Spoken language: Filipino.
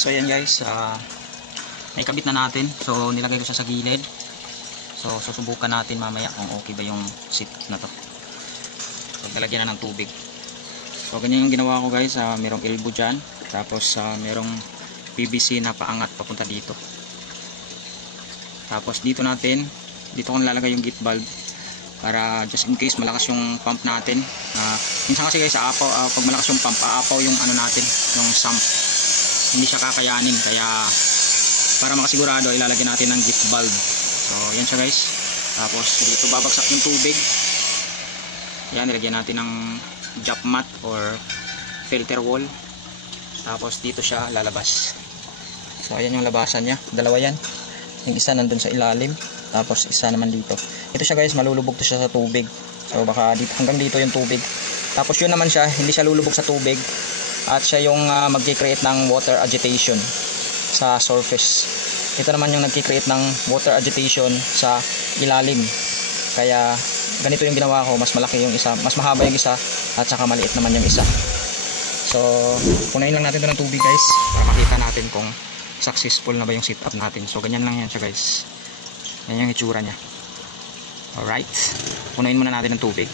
So ayan guys, naikabit na natin. So nilagay ko siya sa gilid. So susubukan natin mamaya kung okay ba yung seat na to. So lalagyan na ng tubig. So ganyan yung ginawa ko guys, merong elbow dyan. Tapos merong PVC na paangat papunta dito. Tapos dito ko nilalagay yung gate valve para just in case malakas yung pump natin. Minsan kasi guys pag malakas yung pump, aapaw yung ano natin, yung sump. Hindi siya kakayanin, kaya para makasigurado ilalagay natin ng gate valve. So yan siya guys. Tapos dito babagsak yung tubig. Yan, nilagyan natin ng drop mat or filter wall. Tapos dito siya lalabas. So ayan yung labasan niya, dalawa yan. Yung isa nandun sa ilalim, tapos isa naman dito. Ito siya guys, malulubog to siya sa tubig. So baka dito, hanggang dito yung tubig. Tapos yun naman siya, hindi siya lulubog sa tubig. At siya yung magki-create ng water agitation sa surface. Ito naman yung nagki-create ng water agitation sa ilalim. Kaya ganito yung ginawa ko, mas malaki yung isa, mas mahaba yung isa, at saka maliit naman yung isa. So punayin lang natin ito ng tubig guys, para makita natin kung successful na ba yung setup natin. So ganyan lang yan siya guys. Yan yung itsura nya. Alright, punayin muna natin ng tubig.